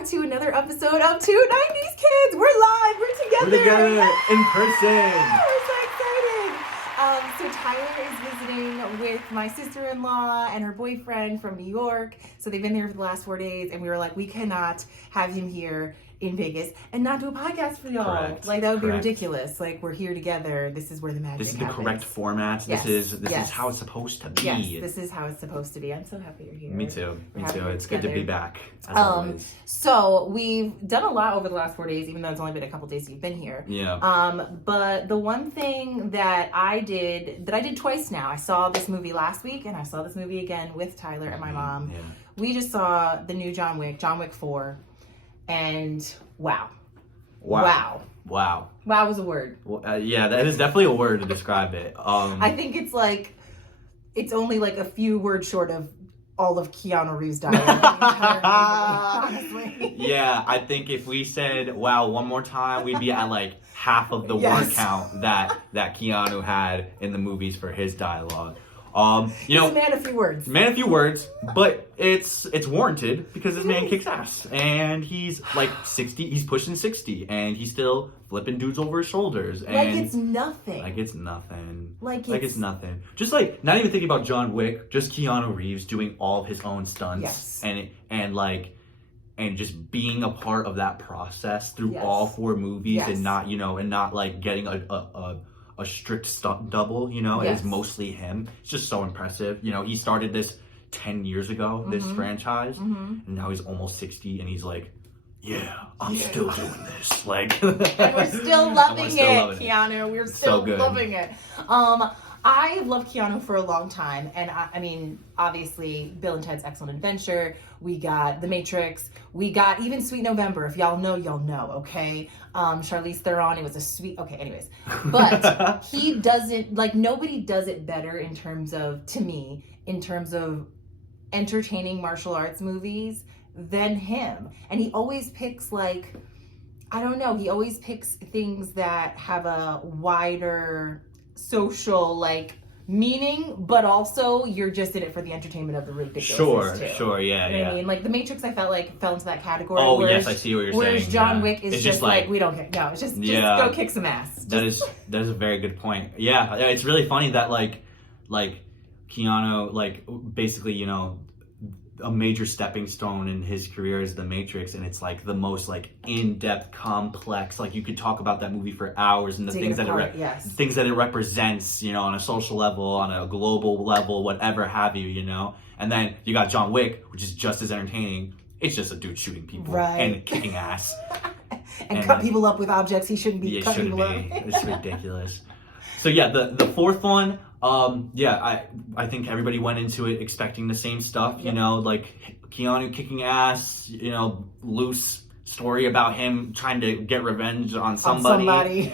back to another episode of Two 90s Kids. We're live. We're together. We're together in person. We're so excited. So Tyler is visiting with my sister-in-law and her boyfriend from New York. So they've been there for the last 4 days, and we were like, we cannot have him here in Vegas and not do a podcast for y'all. Correct. Like, that would be ridiculous. Like, we're here together. This is where the magic This is the happens. correct format. Yes. This is how it's supposed to be. Yes, this is how it's supposed to be. I'm so happy you're here. Me too. We're Me happy too. we're It's good to together. be back. As always. So we've done a lot over the last 4 days, even though it's only been a couple days you've been here. Yeah. But the one thing that I did twice now, I saw this movie last week and I saw this movie again with Tyler and my mom. Yeah. We just saw the new John Wick 4, and wow. Wow was a word. Well, yeah, that is definitely a word to describe it. I think it's only like a few words short of all of Keanu Reeves' dialogue. Honestly. Yeah, I think if we said wow one more time, we'd be at like half of the word count that Keanu had in the movies for his dialogue. He's a man of few words. Man of few words, but it's warranted because this man kicks ass. And he's like 60, he's pushing 60, and he's still flipping dudes over his shoulders. And like it's nothing. Like it's nothing. Like it's nothing. Just like, not even thinking about John Wick, just Keanu Reeves doing all of his own stunts. Yes. And just being a part of that process through Yes. all 4 movies. Yes. And not like getting a strict stunt double, Yes. is mostly him. It's just so impressive. He started this 10 years ago, this franchise, and now he's almost 60, and he's like, yeah, I'm still doing this. Like, and we're still loving it, Keanu. We're still So good. loving it. I love Keanu for a long time, and I mean, obviously, Bill and Ted's Excellent Adventure. We got The Matrix. We got even Sweet November. If y'all know, okay? Charlize Theron. It was a sweet. Okay, anyways, but he doesn't nobody does it better in terms of entertaining martial arts movies than him, and he always picks he always picks things that have a wider social meaning, but also you're just in it for the entertainment of the ridiculousness too. Sure, yeah, You know what I mean? Like The Matrix, I felt like fell into that category. Oh, yes, I see what you're saying. Whereas John yeah. Wick is it's just like, we don't care. No, it's just go kick some ass. That is a very good point. Yeah, it's really funny that like Keanu, basically, a major stepping stone in his career is The Matrix, and it's the most in-depth, complex. You could talk about that movie for hours and the things that it represents, on a social level, on a global level, whatever have you, And then you got John Wick, which is just as entertaining. It's just a dude shooting people and kicking ass and cut people up with objects he shouldn't be cutting people up. It's ridiculous. So yeah, the fourth one, I think everybody went into it expecting the same stuff, Keanu kicking ass, loose story about him trying to get revenge on somebody.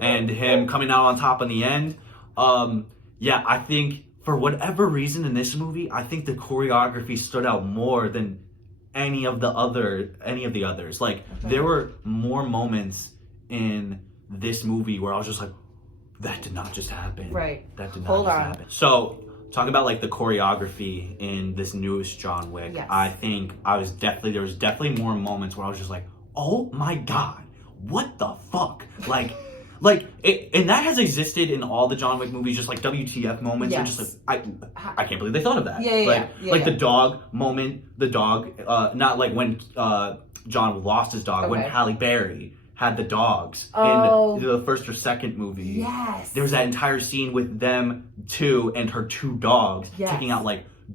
And him coming out on top in the end. I think for whatever reason in this movie, I think the choreography stood out more than any of the others. There were more moments in this movie where I was just like, that did not just happen. Right. That did not happen. So, talk about the choreography in this newest John Wick. Yes. I think there was definitely more moments where I was just like, oh my God, what the fuck? And that has existed in all the John Wick movies, just WTF moments. Yes. You're just I can't believe they thought of that. Yeah. The dog moment, not when John lost his dog, when Halle Berry had the dogs in the first or second movie. Yes. There was that entire scene with them two and her 2 dogs taking out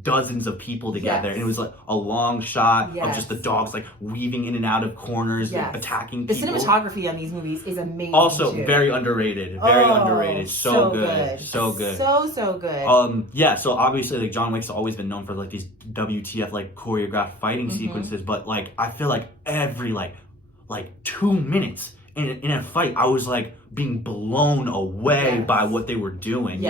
dozens of people together. And it was a long shot of just the dogs weaving in and out of corners, attacking people. The cinematography on these movies is amazing. Also too. Very underrated. Very underrated. So good. So good. So good. So obviously John Wick's always been known for these WTF choreographed fighting sequences, but I feel every 2 minutes in a fight, I was being blown away by what they were doing.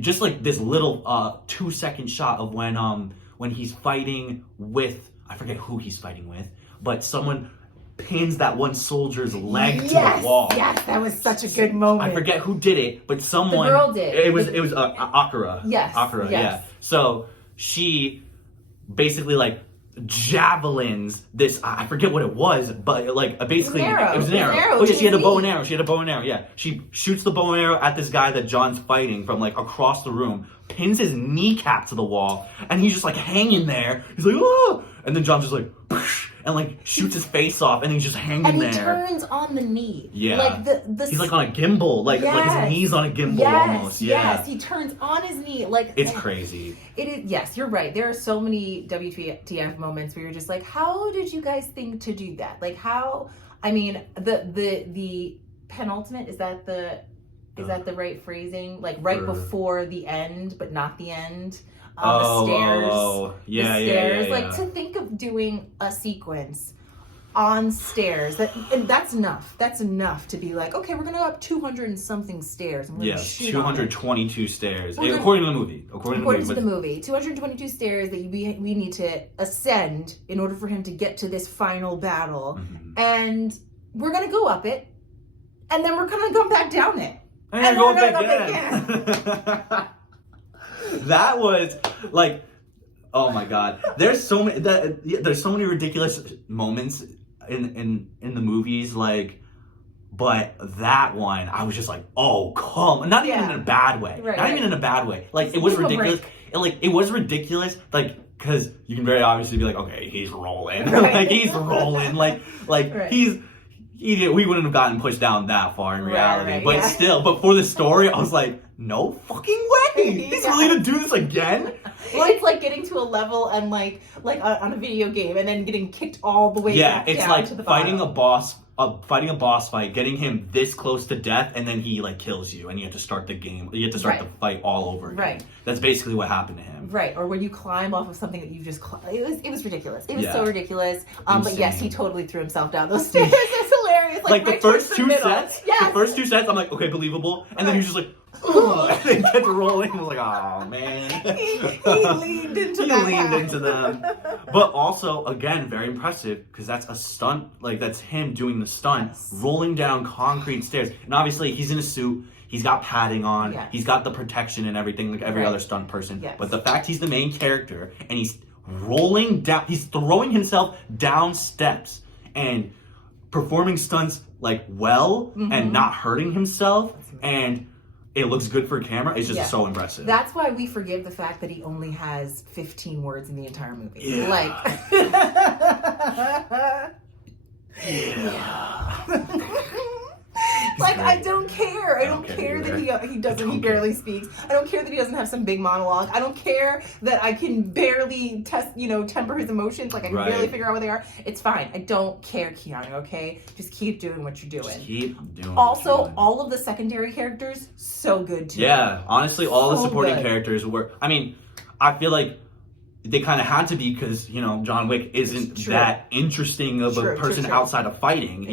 Just this little 2-second shot of when he's fighting with, I forget who he's fighting with, but someone pins that one soldier's leg to the wall. Yes, that was such a good moment. I forget who did it, but someone. The girl did. It was Akira. Yes. Akira. Yes. Yeah. So she basically javelins this, I forget what it was, but like basically it was an arrow. Oh yeah, she had a bow and arrow. Yeah, she shoots the bow and arrow at this guy that John's fighting from like across the room, pins his kneecap to the wall, and he's just like hanging there. He's like, oh, and then John's just like and like shoots his face off, and he's just hanging there. And he turns on the knee. Yeah. Like the he's like on a gimbal, like his knee's on a gimbal almost. Yeah. Yes, he turns on his knee. Like it's crazy. It is. Yes, you're right. There are so many WTF moments where you're just like, how did you guys think to do that? Like how? I mean, the penultimate, is that the right phrasing? Like right before the end, but not the end. The stairs. Oh, yeah, the stairs. yeah. Like to think of doing a sequence on stairs, and that's enough. That's enough to be like, okay, we're gonna go up 200 and something stairs. And we're 222 stairs, according to the movie. According to the movie, 222 stairs that we need to ascend in order for him to get to this final battle, and we're gonna go up it, and then we're gonna come back down it, and we're gonna go back again. That was like, oh my god! There's so many ridiculous moments in the movies, like, but that one I was just like, oh come, not even in a bad way, even in a bad way. Like it was ridiculous. It was ridiculous, like because you can very obviously be like, okay, he's rolling, like he's rolling, we wouldn't have gotten pushed down that far in reality, but still, but for the story, I was like, no fucking way! He's really gonna do this again? It's like getting to a level and like on a video game and then getting kicked all the way back down like to the fighting bottom. fighting a boss fight, getting him this close to death, and then he like kills you, and you have to start the game. You have to start the fight all over again. Right. That's basically what happened to him. Right. Or when you climb off of something that you just it was ridiculous. It was so ridiculous. But yes, he totally threw himself down those stairs. It's hilarious. Like the first two sets. Yes. The first 2 sets, I'm like, okay, believable, and then he was just like, and then kept rolling. I was like, oh man. He leaned into them. But also, again, very impressive because that's a stunt. Like that's him doing the stunt, rolling down concrete stairs, and obviously he's in a suit. He's got padding on. Yes. He's got the protection and everything like every other stunt person. Yes. But the fact he's the main character and he's rolling down, he's throwing himself down steps and performing stunts like and not hurting himself, and it looks good for camera. It's just so impressive. That's why we forgive the fact that he only has 15 words in the entire movie. Yeah. Like, I don't care. I don't care that he barely speaks. I don't care that he doesn't have some big monologue. I don't care that I can barely temper his emotions. Like I can barely figure out what they are. It's fine. I don't care, Keanu, okay? Just keep doing what you're doing. Just keep doing Also, what you're doing. all of the secondary characters, so good too. Yeah, honestly, all the supporting characters were, I mean, I feel like they kind of had to be because, John Wick isn't that interesting of a person outside of fighting,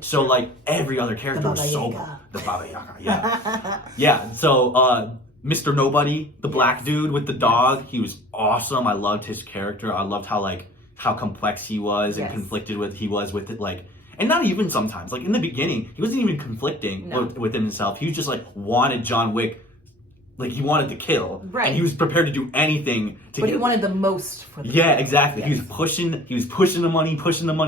So, like, every other character was so... The Baba Yaga, yeah. Yeah, so, Mr. Nobody, the black dude with the dog, he was awesome. I loved his character. I loved how complex he was and conflicted he was with it, like... And not even sometimes. Like, in the beginning, he wasn't even conflicting within himself. He was just, like, wanted John Wick... Like, he wanted to kill. Right. And he was prepared to do anything to But he wanted the most for the kill. Exactly. Yes. He was pushing the money.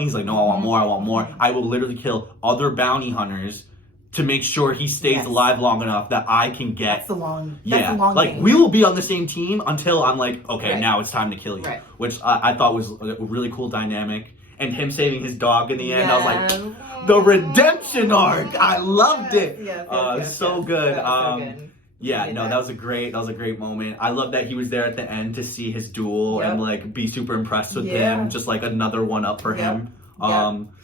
He's like, no, I want more. I will literally kill other bounty hunters to make sure he stays alive long enough that I can get... That's the long like, game. we will be on the same team until I'm like, okay, now it's time to kill you. Right. Which I thought was a really cool dynamic. And him saving his dog in the end, I was like, the redemption arc! I loved it! Yes, so good. So good. Yeah, no, that was a great moment. I love that he was there at the end to see his duel and like be super impressed with him. Just like another one up for him.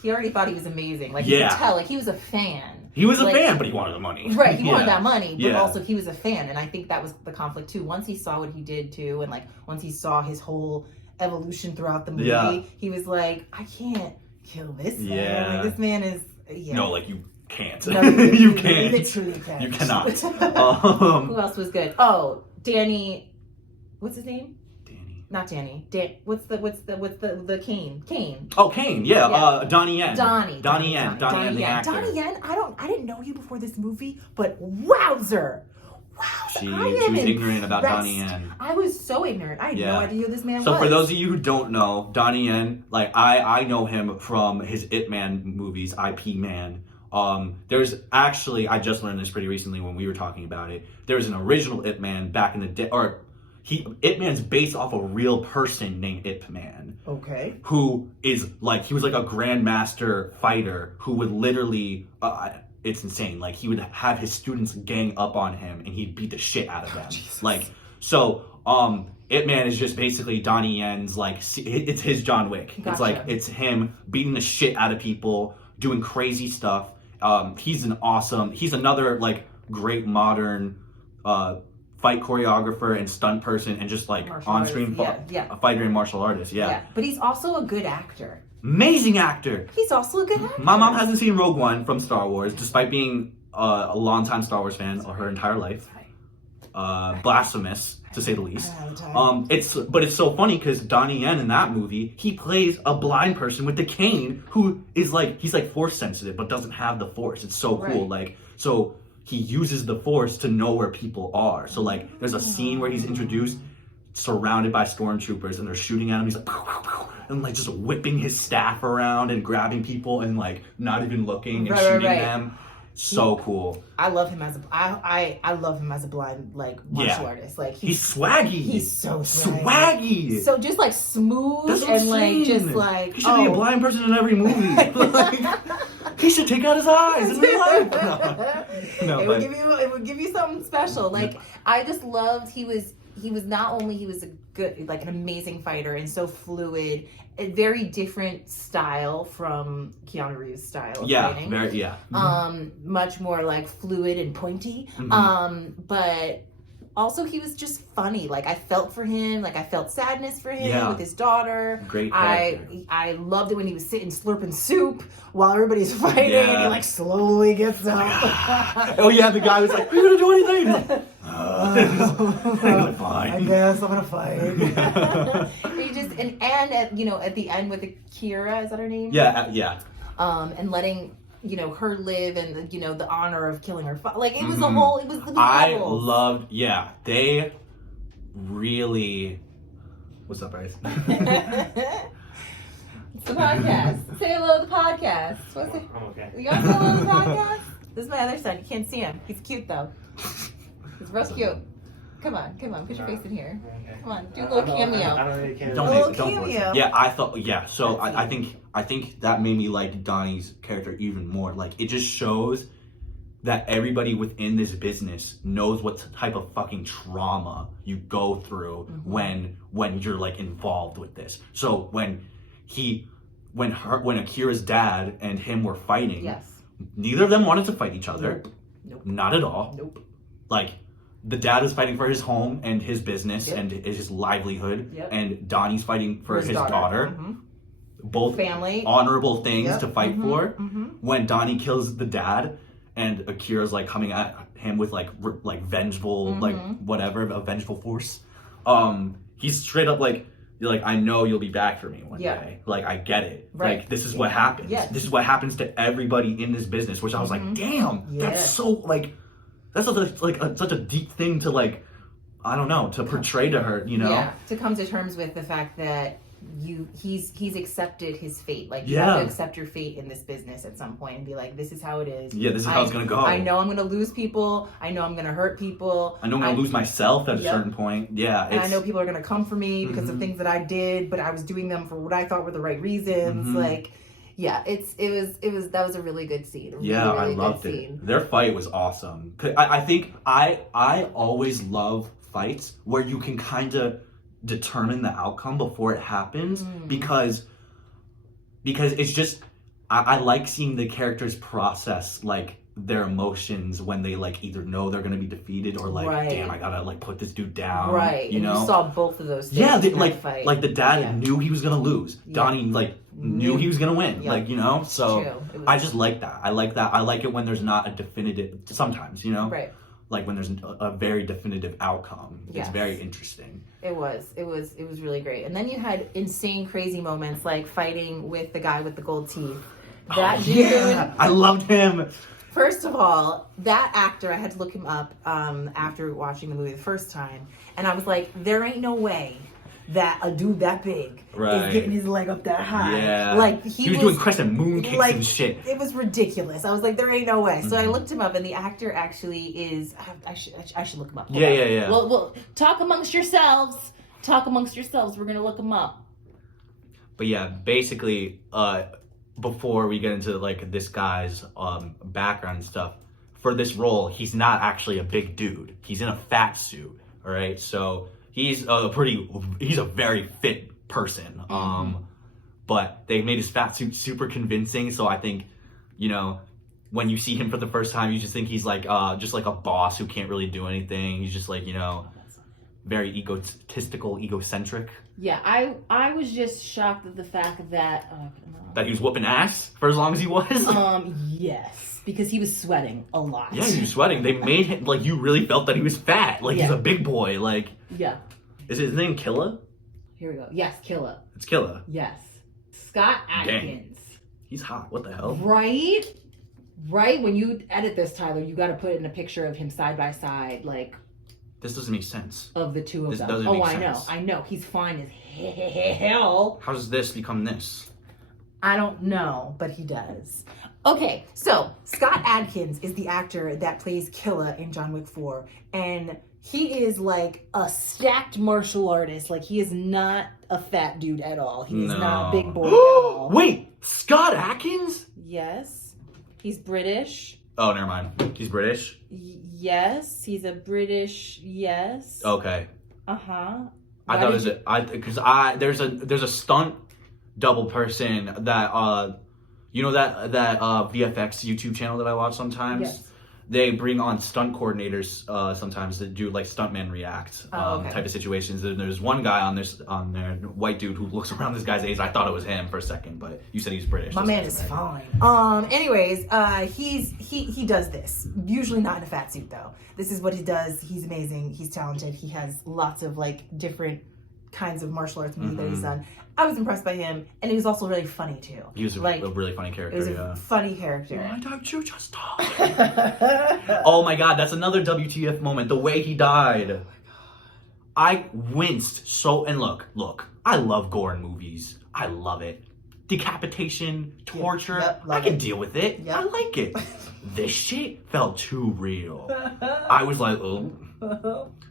He already thought he was amazing. Like you could tell, like he was a fan. He was a fan, but he wanted the money. Right, he wanted that money, but also he was a fan, and I think that was the conflict too. Once he saw what he did too, and like once he saw his whole evolution throughout the movie, he was like, I can't kill this man. Like, this man is No, like you can't. No, you can't. You literally can't. You cannot. Who else was good? Oh, Danny. What's his name? Danny. Not Danny. What's the Kane? Kane. Oh, Kane. Yeah. Donnie Yen. Donnie Yen, the actor. Donnie Yen. I didn't know you before this movie, but wowzer. She was ignorant about Donnie Yen. I was so ignorant. I had no idea who this man was. So for those of you who don't know, Donnie Yen, like I know him from his Ip Man movies, IP Man. There's actually, I just learned this pretty recently when we were talking about it. There's an original Ip Man back in the day, Ip Man's based off a real person named Ip Man. Okay. Who is like, he was like a grandmaster fighter who would literally, it's insane. Like he would have his students gang up on him and he'd beat the shit out of them. Like, so, Ip Man is just basically Donnie Yen's like, it's his John Wick. Gotcha. It's like, it's him beating the shit out of people, doing crazy stuff. He's another like great modern, fight choreographer and stunt person and just like on-screen fighter and martial artist. Yeah. But he's also a good actor. Amazing actor. He's also a good actor. My mom hasn't seen Rogue One from Star Wars, despite being a longtime Star Wars fan her entire life. Blasphemous, to say the least. It's so funny because Donnie Yen in that movie, he plays a blind person with the cane who is like, he's like force sensitive but doesn't have the force. It's so cool. Like, so he uses the force to know where people are. So like, there's a scene where he's introduced, surrounded by stormtroopers, and they're shooting at him. He's like, and like just whipping his staff around and grabbing people and like not even looking and shooting them. So cool. I love him as I love him as a blind like martial artist. Like he's swaggy. He's so swaggy. So just like smooth and like just like he should be a blind person in every movie. Like, he should take out his eyes in real life. It would give you something special. Like I just loved he was not only he was a good like an amazing fighter and so fluid, a very different style from Keanu Reeves' style of fighting. Much more like fluid and pointy. But also he was just funny. Like I felt for him, like I felt sadness for him with his daughter. Great character. I loved it when he was sitting slurping soup while everybody's fighting and he like slowly gets up. Oh yeah, the guy was like, "Are you gonna do anything?" Fine. I guess I'm gonna fight. He just and at at the end with Akira, is that her name? Yeah. And letting her live and the honor of killing her father. Like it was a whole. It was the levels. Loved. Yeah, they really. What's up, Bryce? It's the podcast. Say hello to the podcast. What's it? I'm okay. You want to say hello to the podcast? This is my other son. You can't see him. He's cute though. He's real cute. Come on, put your face in here. Come on, do a little cameo. I don't really care. Don't force it. Yeah, I thought. Yeah, so I think that made me like Donnie's character even more. Like it just shows that everybody within this business knows what type of fucking trauma you go through when you're like involved with this. So when Akira's dad and him were fighting, neither of them wanted to fight each other. Nope. Not at all. Nope. Like the dad is fighting for his home and his business and his livelihood, and Donnie's fighting for his daughter. Both family, honorable things to fight for. When Donnie kills the dad, and Akira's like coming at him with like vengeful, like whatever, a vengeful force. He's straight up like, you're like, I know you'll be back for me one day. Like I get it. Right. Like this is what happens. This is what happens to everybody in this business. Which I was like, damn, that's so like. That's such a deep thing to like, I don't know, to portray to her, Yeah, to come to terms with the fact that he's accepted his fate. Like you have to accept your fate in this business at some point and be like, this is how it is. Yeah, this is how it's gonna go. I know I'm gonna lose people. I know I'm gonna hurt people. I know I'm gonna lose myself at a certain point. Yeah, and I know people are gonna come for me because of things that I did, but I was doing them for what I thought were the right reasons. Like. Yeah, that was a really good scene. Really I loved it. Their fight was awesome. I think I always love fights where you can kind of determine the outcome before it happens because it's just I like seeing the characters process like their emotions when they like either know they're gonna be defeated or like damn I gotta like put this dude down. You know, you saw both of those things. Like the dad knew he was gonna lose. Donnie like knew he was gonna win. Like so I just like that. I like it when there's not a definitive. Sometimes like when there's a very definitive outcome. It's very interesting. It was really great. And then you had insane crazy moments like fighting with the guy with the gold teeth. That dude, I loved him. First of all, that actor, I had to look him up after watching the movie the first time, and I was like, there ain't no way that a dude that big is getting his leg up that high. Yeah. Like he was doing crescent moon kicks and shit. It was ridiculous. I was like, there ain't no way. So I looked him up, and the actor actually is. I should look him up. Yeah. Well, talk amongst yourselves. Talk amongst yourselves. We're gonna look him up. But yeah, basically, before we get into like this guy's background and stuff, for this role, he's not actually a big dude. He's in a fat suit. All right, so. He's a very fit person. But they made his fat suit super convincing. So I think, you know, when you see him for the first time, you just think he's like just like a boss who can't really do anything. He's just like, you know, very egotistical, egocentric. Yeah, I was just shocked at the fact that that he was whooping ass for as long as he was. Yes, because he was sweating a lot. Yeah, he was sweating. They made him like you really felt that he was fat. Like he's a big boy. Like is his name Killa? Here we go. Yes, Killa. It's Killa. Yes, Scott Adkins. Dang. He's hot. What the hell? Right. When you edit this, Tyler, you got to put in a picture of him side by side, like. This doesn't make sense. Of the two of this them. Doesn't make sense. I know. He's fine as hell. How does this become this? I don't know, but he does. Okay, so Scott Adkins is the actor that plays Killa in John Wick 4, and he is like a stacked martial artist. Like, he is not a fat dude at all. He is not a big boy at all. Wait, Scott Adkins? Yes. He's British. Oh, never mind. He's British? Yes, he's a British, yes. Okay. Uh-huh. I thought it was there's a stunt double person that you know that VFX YouTube channel that I watch sometimes? Yes. They bring on stunt coordinators sometimes that do like stuntman react type of situations. And there's one guy on there, white dude who looks around this guy's age. I thought it was him for a second, but you said he's British. My man is fine. Anyways, he does this. Usually not in a fat suit though. This is what he does. He's amazing. He's talented. He has lots of like different kinds of martial arts movies that he's done. I was impressed by him, and he was also really funny too. He was like, a really funny character. It was a funny character. Why don't you just talk? Oh my god, that's another WTF moment. The way he died. Oh my god. I winced so. And look, I love gore in movies. I love it. Decapitation, torture. I can deal with it. Yep. I like it. This shit felt too real. I was like, oh.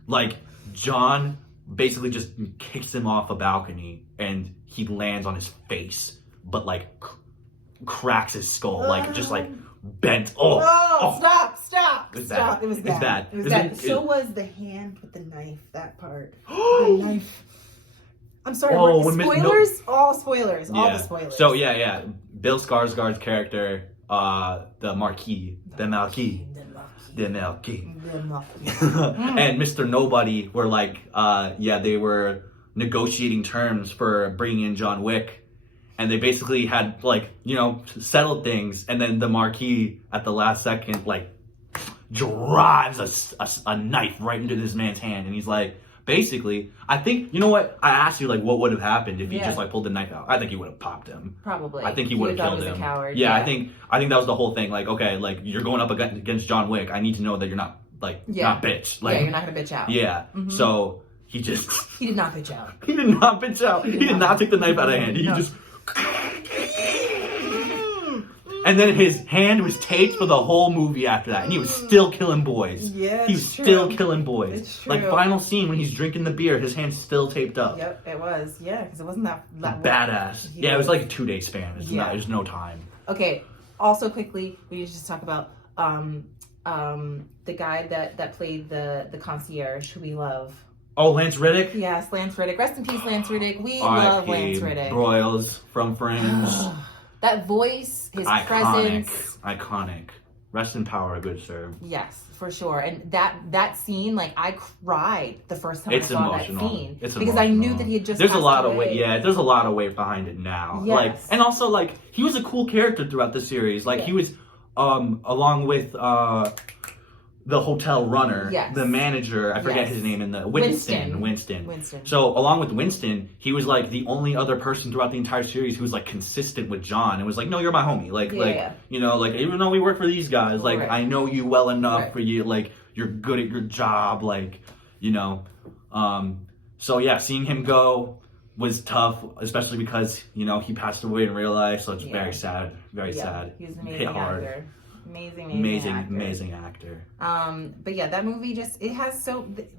Like, John basically just kicks him off a balcony and he lands on his face, but like cracks his skull, like just like bent. Oh. Stop. It was bad. It was bad. So was the hand with the knife, that part. The knife. I'm sorry, spoilers? All spoilers. All the spoilers. So yeah. Bill Skarsgård's character, the Marquis. And Mr. Nobody were like, they were negotiating terms for bringing in John Wick, and they basically had like, you know, settled things, and then the Marquis at the last second like drives a knife right into this man's hand, and he's like, basically, I think, you know what? I asked you like what would have happened if he just like pulled the knife out. I think he would have popped him. Probably. I think he would have killed him. A coward. Yeah, I think that was the whole thing. Like, okay, like you're going up against John Wick. I need to know that you're not not bitch. Like, you're not gonna bitch out. Yeah. Mm-hmm. So he did not bitch out. He did not bitch out. He did not take the knife out of hand. He just. And then his hand was taped for the whole movie after that, and he was still killing boys. Yeah, he was still killing boys. It's true. Like, final scene when he's drinking the beer, his hand's still taped up. Yep, it was. Yeah, because it wasn't that badass. Yeah, it was like a 2-day span. There's no time. Okay. Also, quickly, we need to just talk about the guy that played the concierge, who we love. Oh, Lance Reddick? Yes, Lance Reddick. Rest in peace, Lance Reddick. We love Lance Reddick. Broyles from Friends. That voice, his presence. Iconic. Rest in power, good sir. Yes, for sure. And that scene, like, I cried the first time I saw that scene. It's because I knew that he had just There's a lot of weight. Yeah, there's a lot of weight behind it now. Yes. Like, and also, like, he was a cool character throughout the series. Like, he was, along with, the hotel runner, Yes. the manager, I forget Yes. his name, in the Winston. Winston. So along with Winston, he was like the only other person throughout the entire series who was like consistent with John and was like, no, you're my homie. Like, you know, like, even though we work for these guys, like, Right. I know you well enough Right. for you, like, you're good at your job, like, you know. So yeah, seeing him go was tough, especially because, you know, he passed away in real life, so it's very sad, very sad. He was an Hit amazing hard. actor. Amazing actor. But yeah, that movie just, it has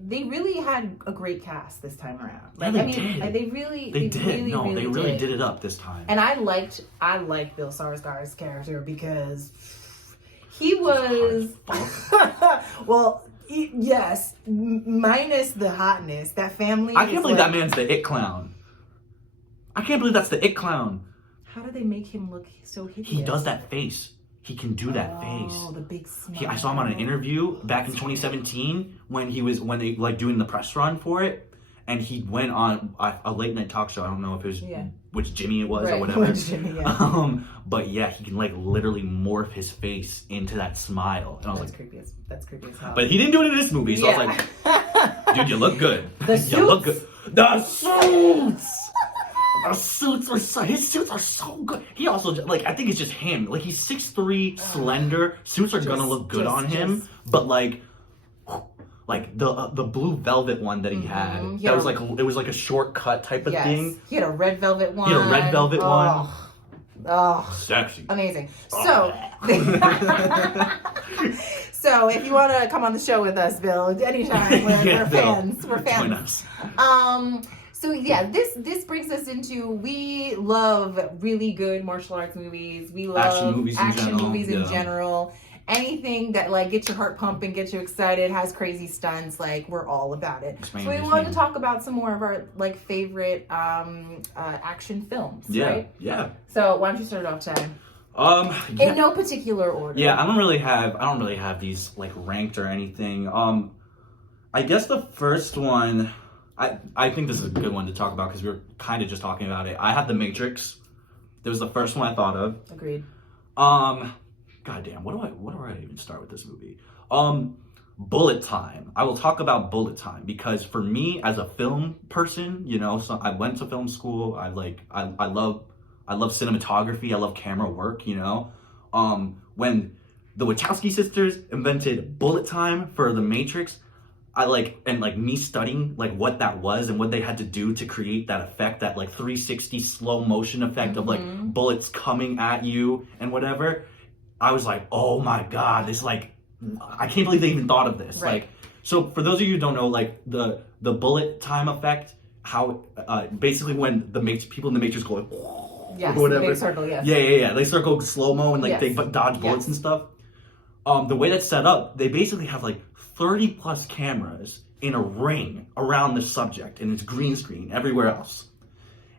they really had a great cast this time around. Like, Yeah, I mean, did. they really did it up this time. And I liked Bill Skarsgård's character because he was well, yes, minus the hotness. That family. I can't believe that man's the it clown. I can't believe that's the it clown. How do they make him look so hideous? He does that face. He can do that face. Oh, the big smile. I saw him on an interview back in 2017 when they like doing the press run for it, and he went on a late night talk show. I don't know if it was which Jimmy it was or whatever. Jimmy, yeah. But yeah, he can like literally morph his face into that smile, and I was That's like, creepy. That's creepy as hell. But he didn't do it in this movie, so I was like, dude, you look good. You look good. The suits. His suits are so good. He also, like, I think it's just him. Like, he's 6'3", slender. Suits are gonna look good on him. But like the blue velvet one that he had, that was like, it was like a shortcut type of thing. He had a red velvet one. Oh, sexy. Amazing. So, so if you want to come on the show with us, Bill, anytime, we're fans. We're fans. Join us. So yeah, this brings us into, we love really good martial arts movies. We love action movies in general. Anything that like gets your heart pumping, gets you excited, has crazy stunts, like we're all about it. So we wanted to talk about some more of our like favorite action films, right? Yeah. So why don't you start it off, Chad? In no particular order. Yeah, I don't really have these like ranked or anything. I guess the first one, I think this is a good one to talk about because we were kind of just talking about it. I had The Matrix. It was the first one I thought of. Agreed. Goddamn, what do I even start with this movie? Bullet Time. I will talk about Bullet Time because for me as a film person, you know, so I went to film school. I love cinematography. I love camera work. You know, when the Wachowski sisters invented bullet time for The Matrix, me studying like what that was and what they had to do to create that effect, that like 360 slow motion effect of like bullets coming at you and whatever. I was like, oh my God, this like, I can't believe they even thought of this. Right. Like, so for those of you who don't know, like the bullet time effect, how basically when people in the Matrix go like, yes, or whatever. the big circle, yes. Yeah. They circle slow-mo and like they dodge bullets and stuff. The way that's set up, they basically have like 30 plus cameras in a ring around the subject, and it's green screen everywhere else.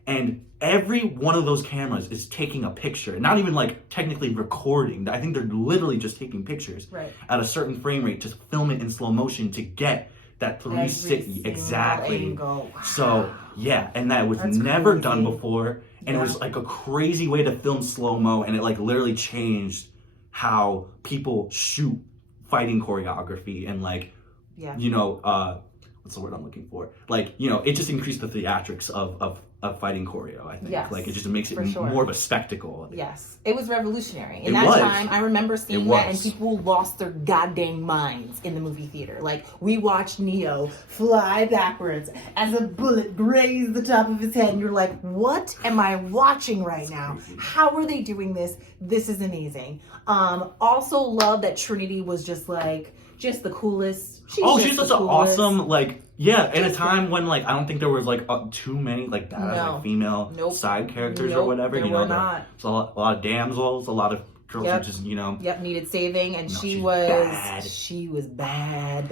And every one of those cameras is taking a picture, not even like technically recording. I think they're literally just taking pictures at a certain frame rate to film it in slow motion to get that 360 exactly. Wow. So yeah, and that was never done before, and it was like a crazy way to film slow-mo, and it like literally changed how people shoot fighting choreography and like you know what's the word I'm looking for, like, you know, it just increased the theatrics of fighting choreo, I think. Like it just makes it more of a spectacle. Yes, it was revolutionary in that time. I remember seeing that, and people lost their goddamn minds in the movie theater. Like, we watched Neo fly backwards as a bullet grazed the top of his head, and you're like, what am I watching right now? How are they doing this? This is amazing. Also love that Trinity was just the coolest. She's such an awesome, like, at a time when, like, I don't think there was, like, too many, like, badass, like, female side characters or whatever. There you know, were not. There's a lot of damsels, a lot of girls who just, you know. Needed saving, and she was bad.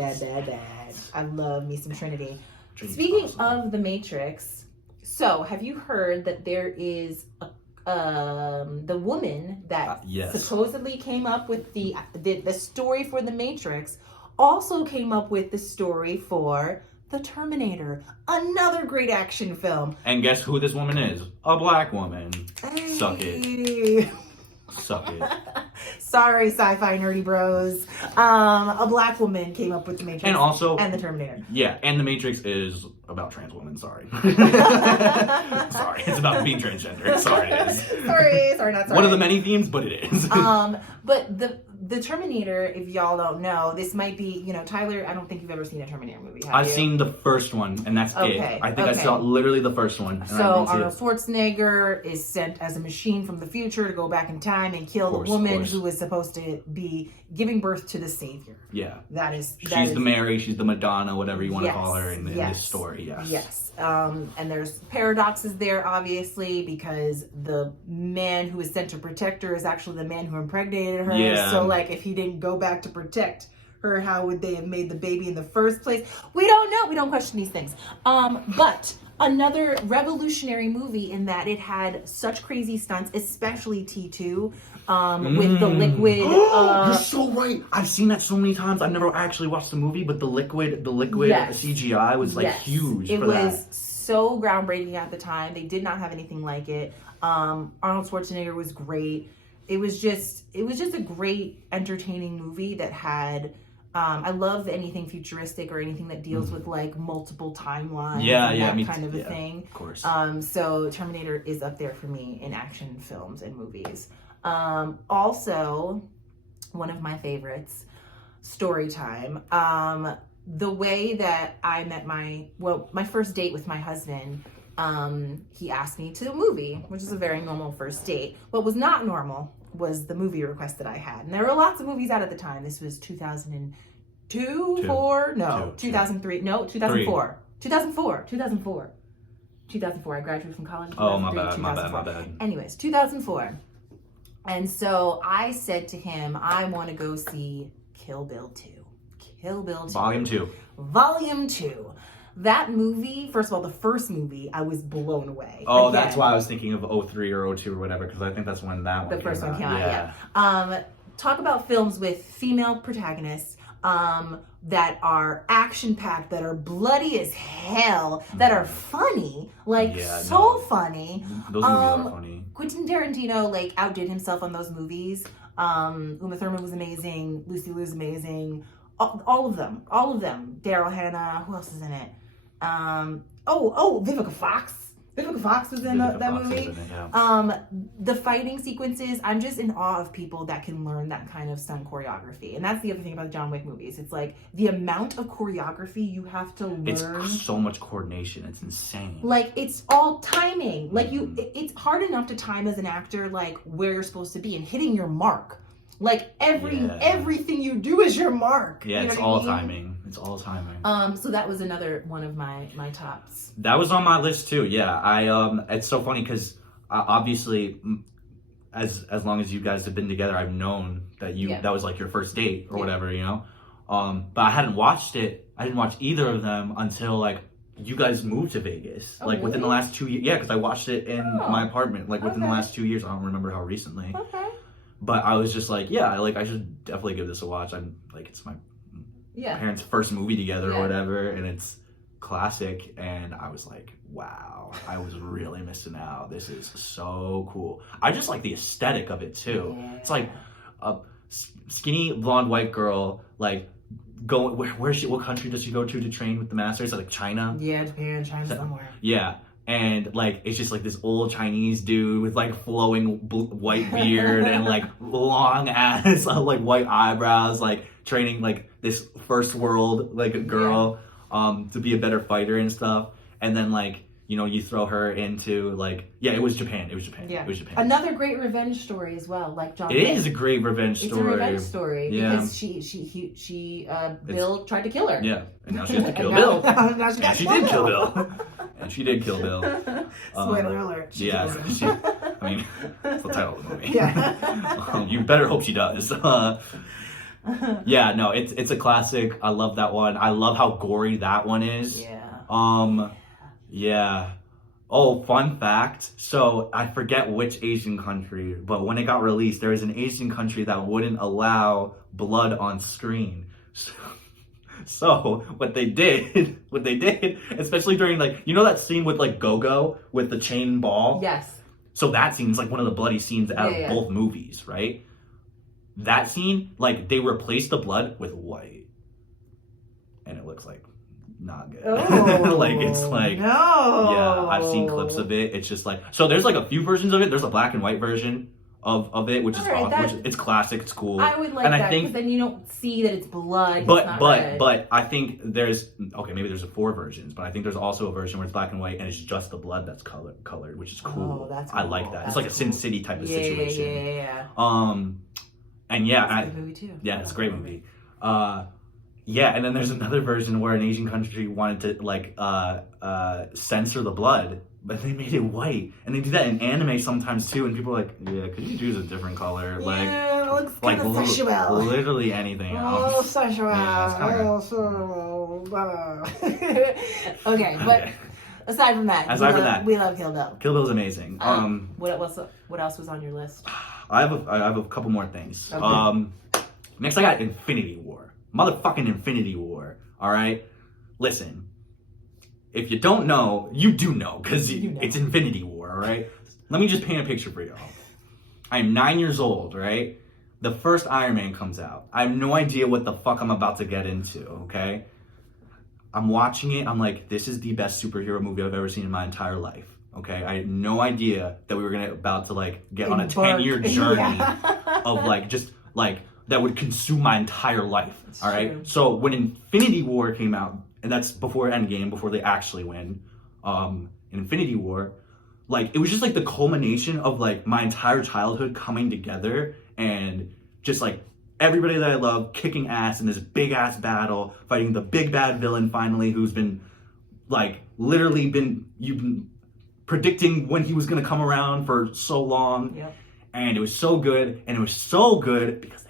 I love me some Trinity. Speaking of The Matrix, so have you heard that there is the woman that supposedly came up with the story for The Matrix also came up with the story for The Terminator, another great action film. And guess who this woman is? A black woman. Hey. Suck it. Suck it. Sorry, sci-fi nerdy bros. A black woman came up with the Matrix And also, and the Terminator. Yeah, and the Matrix is about trans women. Sorry. Sorry, it's about being transgender. Sorry, it is. Sorry, not sorry. One of the many themes, but it is. But the Terminator, if y'all don't know, this might be, Tyler, I don't think you've ever seen a Terminator movie, have I've you? seen the first one, and that's it. I think I saw literally the first one. And so Arnold Schwarzenegger is sent as a machine from the future to go back in time and kill the woman who was supposed to be giving birth to the savior. Yeah. She's the Mary, she's the Madonna, whatever you want to call her in this story, yes. Yes. And there's paradoxes there, obviously, because the man who is sent to protect her is actually the man who impregnated her. Yeah. So, if he didn't go back to protect her, how would they have made the baby in the first place? We don't know. We don't question these things. But another revolutionary movie in that it had such crazy stunts, especially T2, with the liquid. You're so right. I've seen that so many times. I've never actually watched the movie, but the liquid CGI was huge. It was so groundbreaking at the time. They did not have anything like it. Arnold Schwarzenegger was great. It was just a great, entertaining movie that had. I love anything futuristic or anything that deals with multiple timelines. That kind of a thing. Of course. So Terminator is up there for me in action films and movies. Also, one of my favorites, story time. The way that I met my first date with my husband, he asked me to a movie, which is a very normal first date. What was not normal was the movie request that I had. And there were lots of movies out at the time. This was 2002, 4? No, 2003. No, 2004. 2004. 2004. 2004. I graduated from college in 2003. My bad. Anyways, 2004. And so I said to him, I want to go see Kill Bill 2. Kill Bill 2. Volume 2. That movie, first of all, the first movie, I was blown away. Oh, again, that's why I was thinking of 03 or 02 or whatever, because I think that's when that one the first came one came out. Yeah. Talk about films with female protagonists that are action-packed, that are bloody as hell, that are funny, funny. Those movies are funny. Quentin Tarantino outdid himself on those movies. Uma Thurman was amazing. Lucy Liu was amazing. All of them. Daryl Hannah. Who else is in it? Vivica Fox. Vivica Fox was in that movie. The fighting sequences, I'm just in awe of people that can learn that kind of stunt choreography. And that's the other thing about the John Wick movies. It's the amount of choreography you have to learn. It's so much coordination. It's insane. It's all timing. It's hard enough to time as an actor, where you're supposed to be and hitting your mark. Everything you do is your mark. Yeah, it's all timing. It's all timing. So that was another one of my tops. That was on my list too. Yeah, it's so funny because obviously, as long as you guys have been together, I've known that that was your first date or whatever, But I hadn't watched it. I didn't watch either of them until you guys moved to Vegas, within the last 2 years. Yeah, because I watched it in my apartment, within the last 2 years. I don't remember how recently. Okay. But I was just I should definitely give this a watch. It's my parents' first movie together or whatever, and it's classic. And I was wow, I was really missing out. This is so cool. I just like the aesthetic of it too. Yeah. It's a skinny blonde white girl going what country does she go to train with the master? Is it China? Yeah, Japan, China somewhere. Yeah. And it's just this old Chinese dude with flowing white beard and long ass white eyebrows, training this first world girl to be a better fighter and stuff. And then you throw her into it was Japan. Yeah. It was Japan. Another great revenge story as well, John Wick. It is a great revenge story. It's a revenge story because she Bill tried to kill her. Yeah, and now she has to kill Bill. And she did kill Bill. And she did kill Bill. Spoiler alert. That's the title of the movie. Yeah. You better hope she does. It's a classic. I love that one. I love how gory that one is. Yeah. Yeah. Oh, fun fact. So I forget which Asian country, but when it got released, there was an Asian country that wouldn't allow blood on screen. So what they did, especially during that scene with Go-Go with the chain ball? Yes. So that scene is like one of the bloody scenes out of both movies, right? That scene, like, they replaced the blood with white. And it looks like not good. Oh, like, it's like, no. Yeah, I've seen clips of it. It's just like, so there's like a few versions of it. There's a black and white version of it, which is awesome. It's classic. It's cool. I would like that because then you don't see that it's blood. But I think there's maybe there's 4 versions, but I think there's also a version where it's black and white and it's just the blood that's colored, which is cool. Oh, that's cool. I like that. It's like a Sin City type of situation. Yeah. And yeah, that's a good movie too. Yeah, it's a great movie. Yeah, and then there's another version where an Asian country wanted to like censor the blood, but they made it white, and they do that in anime sometimes too. And people are like, "Yeah, could you choose a different color?" Like, yeah, it looks like kind of sexual. Literally anything else. Oh, sexual. Yeah, okay, but aside from that, we love Kill Bill. Kill Bill's amazing. What else was on your list? I have a couple more things. Okay. Next I got Infinity War. Motherfucking Infinity War. All right, listen. If you don't know, you do know because it's Infinity War. All right. Let me just paint a picture for y'all. I'm 9 years old. Right. The first Iron Man comes out. I have no idea what the fuck I'm about to get into. Okay. I'm watching it. I'm like, this is the best superhero movie I've ever seen in my entire life. Okay. I had no idea that we were about to like get on a 10-year journey of like just like. That would consume my entire life. All right. True. So when Infinity War came out, and that's before Endgame, before they actually win, in Infinity War, like it was just like the culmination of like my entire childhood coming together and just like everybody that I love kicking ass in this big ass battle, fighting the big bad villain finally, who's been like literally you've been predicting when he was gonna come around for so long. Yep. And it was so good, and it was so good because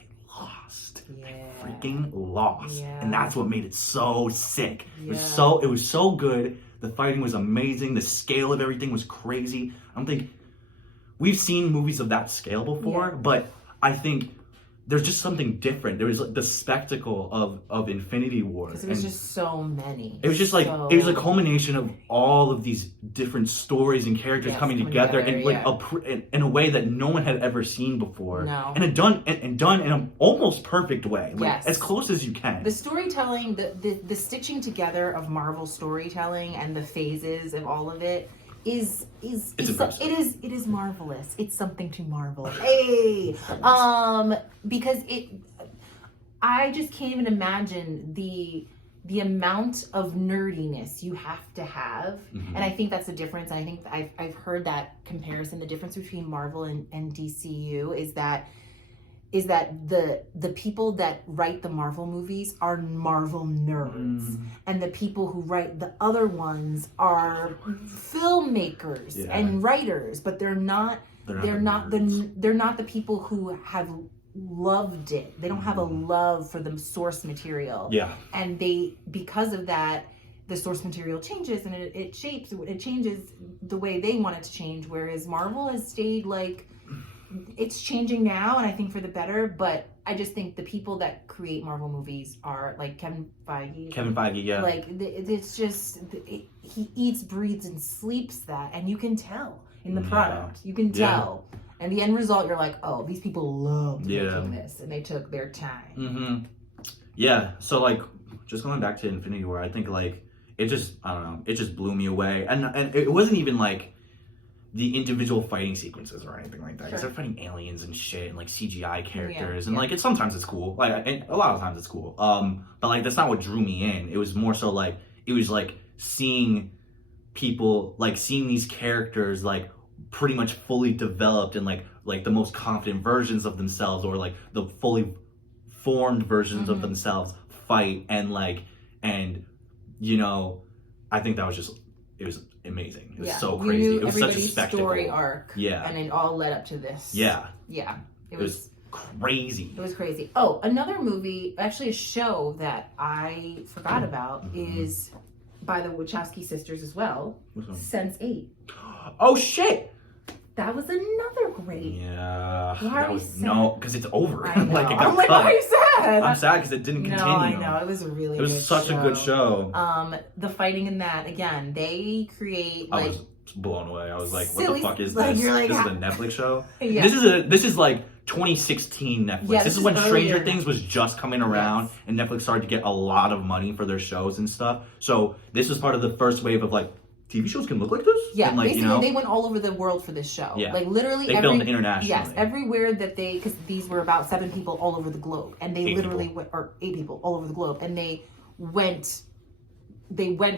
freaking lost. And that's what made it so sick. It was so good. The fighting was amazing. The scale of everything was crazy. I don't think we've seen movies of that scale before, but I think there's just something different. There was like the spectacle of Infinity War. Because it was just so many. It was just like it was a culmination of all of these different stories and characters coming together in like in a way that no one had ever seen before. No. And done in an almost perfect way. Like as close as you can. The storytelling, the stitching together of Marvel storytelling and the phases of all of it is marvelous. It's something to marvel. Hey, because I just can't even imagine the amount of nerdiness you have to have, and I think that's the difference. And I think I've heard that comparison. The difference between Marvel and DCU is that the people that write the Marvel movies are Marvel nerds, and the people who write the other ones are filmmakers and writers, but they're not the people who have loved it. They don't have a love for the source material. Yeah. And because of that, the source material changes and it changes the way they want it to change, whereas Marvel has stayed like it's changing now, and I think for the better, but I just think the people that create Marvel movies are like Kevin Feige, yeah. Like, it's just, he eats, breathes, and sleeps that, and you can tell in the product. You can tell. And the end result, you're like, oh, these people loved making this, and they took their time. Mm-hmm. Yeah, so like, just going back to Infinity War, I think like, it just blew me away. And it wasn't even like, the individual fighting sequences or anything like that. Because they're fighting aliens and shit and like CGI characters. And like sometimes it's cool. Like and a lot of times it's cool. But like that's not what drew me in. It was more so like it was like seeing people, like seeing these characters like pretty much fully developed and like the most confident versions of themselves, or like the fully formed versions of themselves fight and you know, I think that was just, it was amazing. It was so crazy. It was such a spectacle. Story arc. Yeah. And it all led up to this. Yeah. Yeah. It was crazy. It was crazy. Oh, another movie, actually a show that I forgot about is by the Wachowski sisters as well. Sense8. Oh shit! That was another great. Yeah. Why are you sad? No, because it's over. I know. Like it got I'm like, cut. why are you sad? I'm sad because it didn't continue. No, I know. It was a really good show. It was such a good show. The fighting in that, again, they create I was blown away. I was like, Silly, what the fuck is like, this? you're like, This is a Netflix show? Yeah. This is like 2016 Netflix. Yeah, this is when Stranger earlier. Things was just coming around, Yes. and Netflix started to get a lot of money for their shows and stuff. So this was part of the first wave of like, TV shows can look like this? Yeah, and, like, basically you know, they went all over the world for this show. Yeah. Like literally they filmed internationally. Yes, everywhere that because these were about 7 people all over the globe. And they 8 literally people. went, or 8 people all over the globe. And they went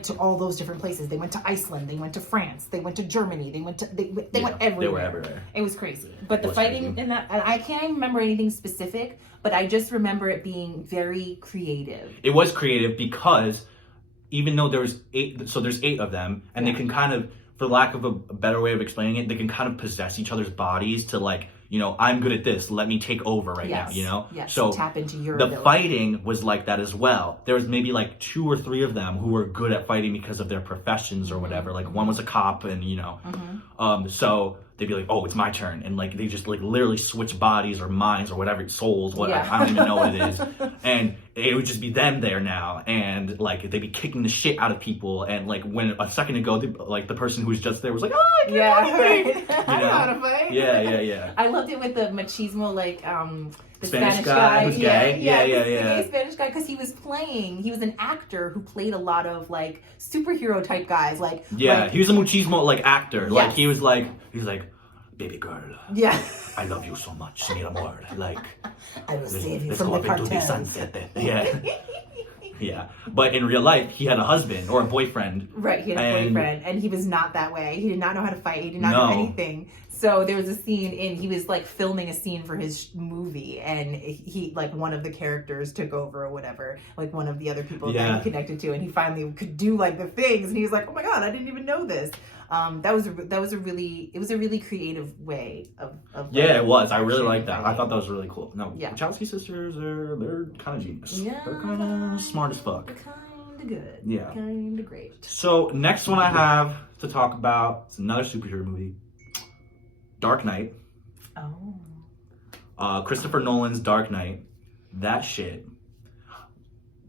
to all those different places. They went to Iceland, they went to France, they went to Germany, they went everywhere. They were everywhere. It was crazy. But the was fighting crazy. in that, and I can't even remember anything specific, but I just remember it being very creative. It was creative because even though there's 8, so there's 8 of them, and they can kind of, for lack of a better way of explaining it, they can kind of possess each other's bodies to like, you know, I'm good at this, let me take over right now, you know? Yes, So tap into your the ability. fighting was like that as well. There was maybe like 2 or 3 of them who were good at fighting because of their professions or whatever. Like one was a cop, and you know, so they'd be like, oh, it's my turn, and like they just like literally switch bodies or minds or whatever, souls, what I don't even know what it is, and it would just be them there now, and like they'd be kicking the shit out of people, and like when a second ago, like the person who was just there was like, oh, I can't fight. Right. I know how to fight. Yeah. I loved it with the machismo, like the Spanish guy who's gay. Yeah. The gay Spanish guy, because he was an actor who played a lot of like superhero type guys, like he was a machismo like actor. Like Yes. he was like, baby girl, yeah. I love you so much, mi amor. Like, I will save you let's from go the up into the cartels. sunset. Yeah. Yeah. But in real life, he had a husband or a boyfriend. Right, he had a boyfriend, and he was not that way. He did not know how to fight. He did not know anything. So there was a scene he was like filming a scene for his movie, and he like one of the characters took over or whatever, like one of the other people that he connected to, and he finally could do like the things, and he was like, oh my god, I didn't even know this. That was a really creative way of Yeah, it was. I really liked that. fighting. I thought that was really cool. No, Yeah. Wachowski sisters they're kind of genius. Yeah. They're kind of smart as fuck. Kind of good. Yeah. Kind of great. So next one I have to talk about is another superhero movie, Dark Knight. Oh. Christopher Nolan's Dark Knight. That shit.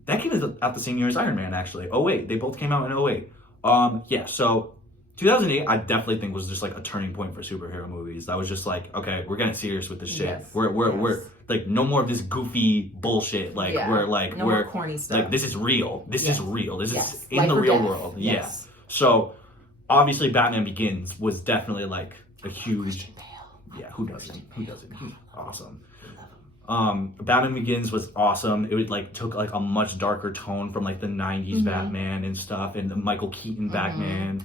That came out the same year as Iron Man, actually. Oh wait, they both came out in 08. Yeah, so 2008 I definitely think was just like a turning point for superhero movies. That was just like, okay, we're getting serious with this shit. Yes. We're like, no more of this goofy bullshit. Like we're like no more corny stuff. like, this is real. This is real. This is in Life the or real death. world. Yes. Yeah. So obviously Batman Begins was definitely like a huge. Yeah, who doesn't? He's awesome. Batman Begins was awesome. It would like took like a much darker tone from like the 90s Batman and stuff, and the Michael Keaton Batman.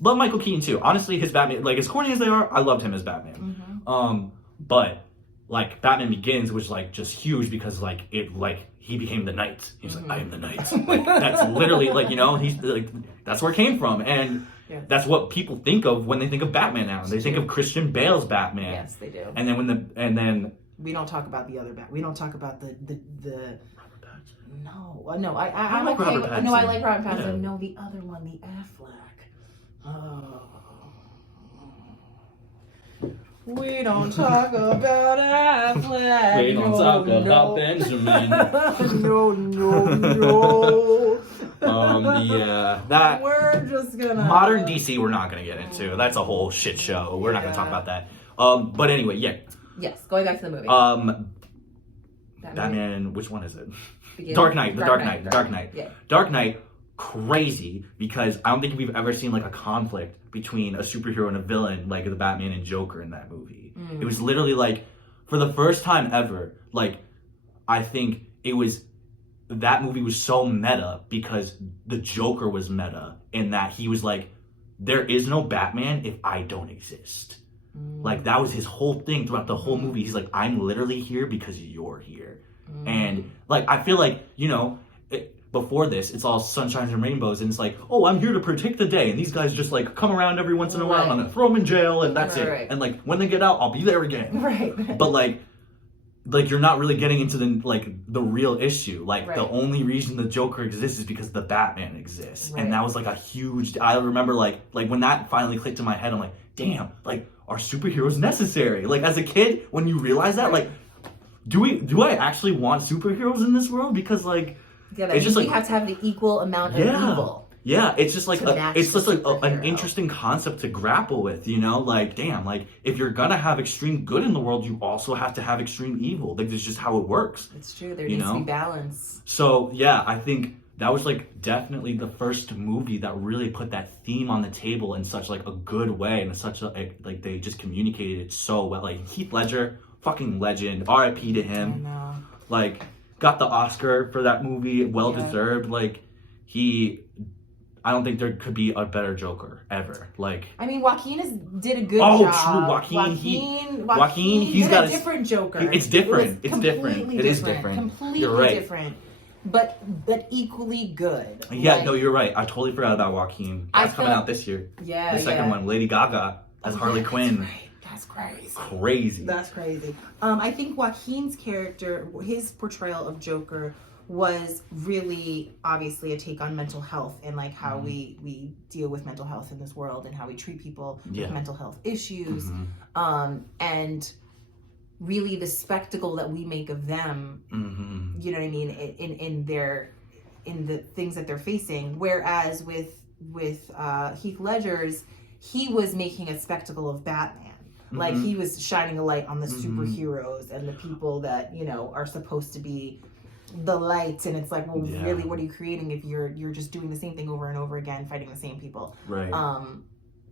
Love Michael Keaton too. Honestly, his Batman, like as corny as they are, I loved him as Batman. But like Batman Begins was like just huge because like it like he became the knight. He was like, I am the knight. Like that's literally like, you know, he's like, that's where it came from, and that's what people think of when they think of Batman now. They think of Christian Bale's Batman. Yes, they do. And then We don't talk about the other We don't talk about the Robert Pattinson. No, I'm like okay. Robert Pattinson. No, I like Robert Pattinson. Yeah. No, the other one, the Affleck. Oh. We don't talk about Affleck. We don't talk about Benjamin. No. Yeah, that We're just gonna modern DC we're not gonna get into. That's a whole shit show. We're not gonna talk about that. But anyway, yeah. Yes, going back to the movie. Batman, which one is it? Begins. Dark Knight. The Dark Knight. Yeah. Dark Knight, crazy because I don't think we've ever seen like a conflict between a superhero and a villain like the Batman and Joker in that movie. It was literally like, for the first time ever, like I think that movie was so meta because the Joker was meta in that he was like, there is no Batman if I don't exist. Like that was his whole thing throughout the whole movie. He's like, I'm literally here because you're here. And like, I feel like, you know, before this, it's all sunshines and rainbows, and it's like, oh, I'm here to protect the day, and these guys just like come around every once in a while, I'm gonna throw them in jail, and that's it. Right. And like when they get out, I'll be there again. Right. But like you're not really getting into the real issue. Like the only reason the Joker exists is because the Batman exists, and that was like a huge. I remember like when that finally clicked in my head, I'm like, damn, like are superheroes necessary? Like as a kid, when you realize that, like, do I actually want superheroes in this world? Because like. Yeah, it's just we like, have to have the equal amount of evil. Yeah, it's just like to match it's the just like an superhero. interesting concept to grapple with, you know? Like, damn, like if you're gonna have extreme good in the world, you also have to have extreme evil. Like, that's just how it works. It's true. There You needs to be know? balance. So yeah, I think that was like definitely the first movie that really put that theme on the table in such like a good way, and such a like they just communicated it so well. Like Heath Ledger, fucking legend. R.I.P. to I him. know. Like got the Oscar for that movie, well Yeah. deserved. Like I don't think there could be a better Joker ever. Like, I mean, did a good oh, job. true, Joaquin, Joaquin he's did got a his- different Joker. it's different. It It's was different. completely It is different. Completely You're right. different. But equally good. Yeah, Like, no, you're right. I totally forgot about Joaquin. I That's coming felt- out this year. Yeah, The second one, Lady Gaga as Oh, Harley yeah, Quinn. That's right. That's crazy. Crazy. That's crazy. I think Joaquin's character, his portrayal of Joker, was really obviously a take on mental health and like how we deal with mental health in this world and how we treat people with mental health issues. And really the spectacle that we make of them, you know what I mean, in the things that they're facing. Whereas with Heath Ledger's, he was making a spectacle of Batman. Like he was shining a light on the superheroes and the people that, you know, are supposed to be the light. And it's like, well, really, what are you creating if you're just doing the same thing over and over again, fighting the same people? Right.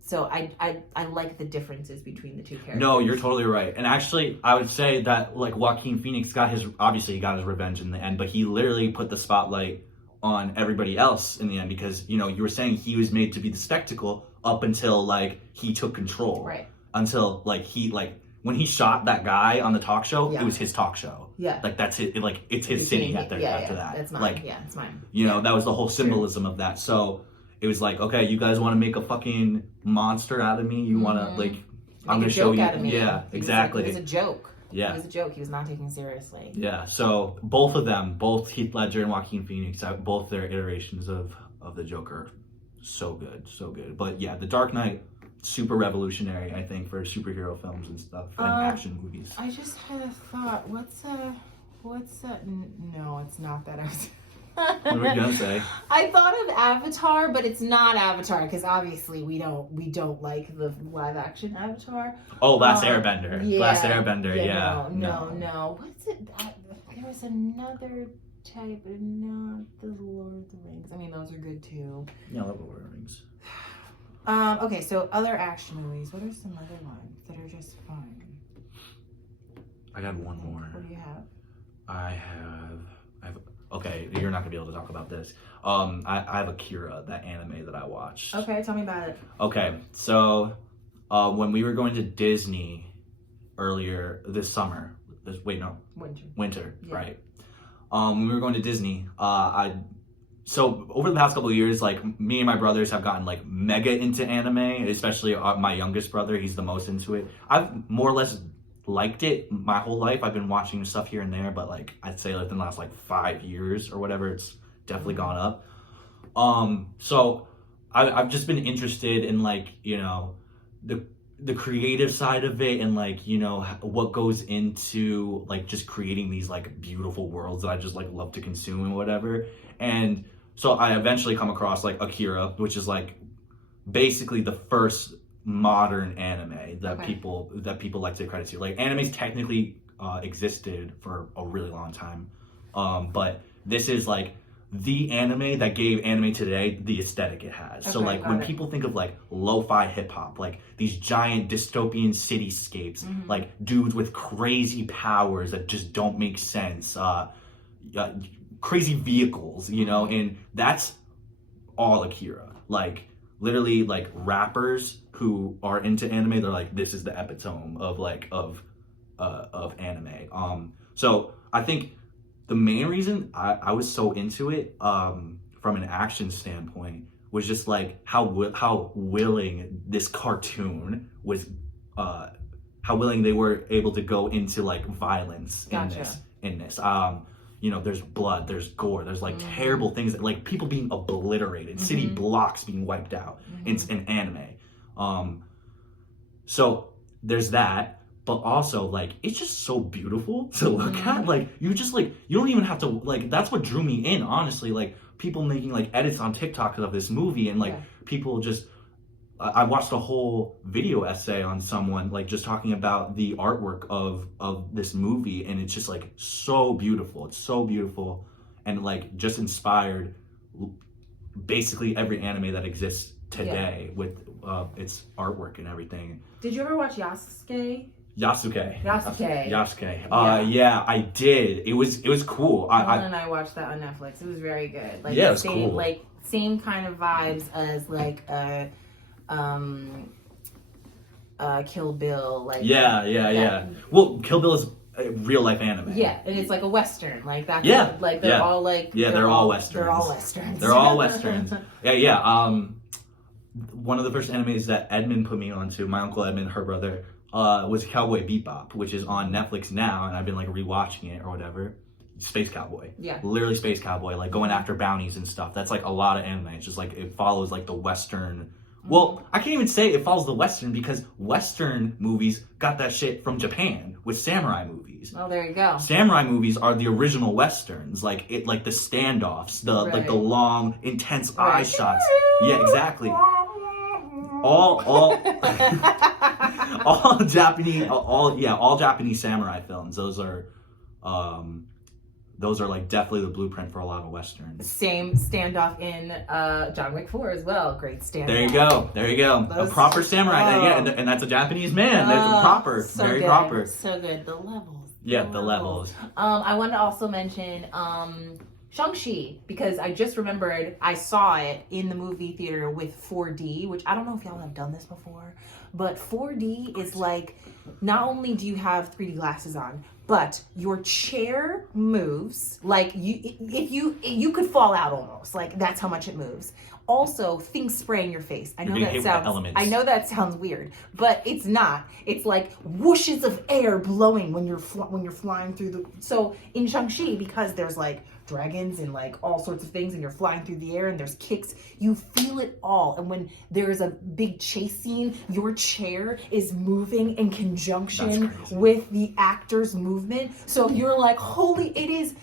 So I like the differences between the two characters. No, you're totally right. And actually, I would say that like Joaquin Phoenix obviously he got his revenge in the end, but he literally put the spotlight on everybody else in the end because, you know, you were saying he was made to be the spectacle up until like he took control. Right. Until like when he shot that guy on the talk show, it was his talk show. Yeah. Like that's it. Like it's his city after that. That's mine. Like, it's mine. you know, that was the whole symbolism of that. So it was like, okay, you guys want to make a fucking monster out of me? You want to like, I'm going to show you. Out of me. Yeah, exactly. It was a joke. Yeah. It was a joke. He was not taken seriously. Yeah. So both of them, both Heath Ledger and Joaquin Phoenix, both their iterations of the Joker, so good, so good. But yeah, The Dark Knight, super revolutionary, I think, for superhero films and stuff and action movies. I just had a thought. What's that? No, it's not that. What were you gonna say? I thought of Avatar, but it's not Avatar because obviously we don't like the live action Avatar. Oh, Last Airbender. Yeah, Last Airbender. Yeah. No. What's it? There was another type, but not the Lord of the Rings. I mean, those are good too. Yeah, I love Lord of the Rings. Okay, so other action movies. What are some other ones that are just fun? I got one more. What do you have? I have. Okay, you're not gonna be able to talk about this. I have Akira, that anime that I watched. Okay, tell me about it. Okay, so when we were going to Disney earlier this summer, winter, Yeah. right? When we were going to Disney, so over the past couple of years, like me and my brothers have gotten like mega into anime, especially my youngest brother. He's the most into it. I've more or less liked it my whole life. I've been watching stuff here and there, but like I'd say within the last like 5 years or whatever, it's definitely gone up. So I've just been interested in like, you know, the creative side of it and like, you know, what goes into like just creating these like beautiful worlds that I just like love to consume and whatever. And so I eventually come across like Akira, which is like basically the first modern anime that people like to credit to. Like anime's technically existed for a really long time, but this is like the anime that gave anime today the aesthetic it has. So like when people think of like lo-fi hip-hop, like these giant dystopian cityscapes, like dudes with crazy powers that just don't make sense, crazy vehicles, you know, and that's all Akira. Like literally like rappers who are into anime, they're like, this is the epitome of like of anime. So I think the main reason I was so into it from an action standpoint was just like how willing this cartoon was, how willing they were able to go into like violence in this. You know, there's blood, there's gore, there's like terrible things that like people being obliterated, city blocks being wiped out in anime. So there's that. but also like it's just so beautiful to look at. Like you just like you don't even have to like. That's what drew me in, honestly. Like people making like edits on TikTok of this movie, and like people just. I watched a whole video essay on someone like just talking about the artwork of this movie, and it's just like so beautiful. It's so beautiful, and like just inspired basically every anime that exists today with its artwork and everything. Did you ever watch Yasuke? Yasuke. Yeah, I did. It was cool. Ellen and I watched that on Netflix. It was very good. Like yeah, it was same, cool. Like same kind of vibes as like Kill Bill. Like yeah. Well, Kill Bill is a real life anime. Yeah, and it's like a western. Like that's like they're all like they're all westerns. They're all westerns. They're all westerns. Yeah. One of the first animes that Edmund put me onto, my uncle Edmund, her brother, was Cowboy Bebop, which is on Netflix now, and I've been like rewatching it or whatever. Space Cowboy. Yeah. Literally Space Cowboy, like going after bounties and stuff. That's like a lot of anime. It's just like it follows like the western. Well, I can't even say it follows the western because western movies got that shit from Japan with samurai movies. Oh, there you go. Samurai movies are the original westerns, like the standoffs, like the long, intense eye shots. Yeah, exactly. All Japanese, all Japanese samurai films. Those are like definitely the blueprint for a lot of westerns. Same standoff in John Wick 4 as well. Great standoff. There you go. A proper samurai. And that's a Japanese man. That's proper. So very good. proper. So good. The levels. Yeah, the levels. I want to also mention Shang-Chi, because I just remembered I saw it in the movie theater with 4D, which I don't know if y'all have done this before, but 4D is like, not only do you have 3D glasses on, but your chair moves like you could fall out almost. Like that's how much it moves. Also, things spray in your face. I know that sounds weird, but it's not. It's like whooshes of air blowing when you're flying through the. So in Shang-Chi, because there's like dragons and like all sorts of things, and you're flying through the air and there's kicks, you feel it all. And when there's a big chase scene, your chair is moving in conjunction with the actor's movement. So you're like, holy, it is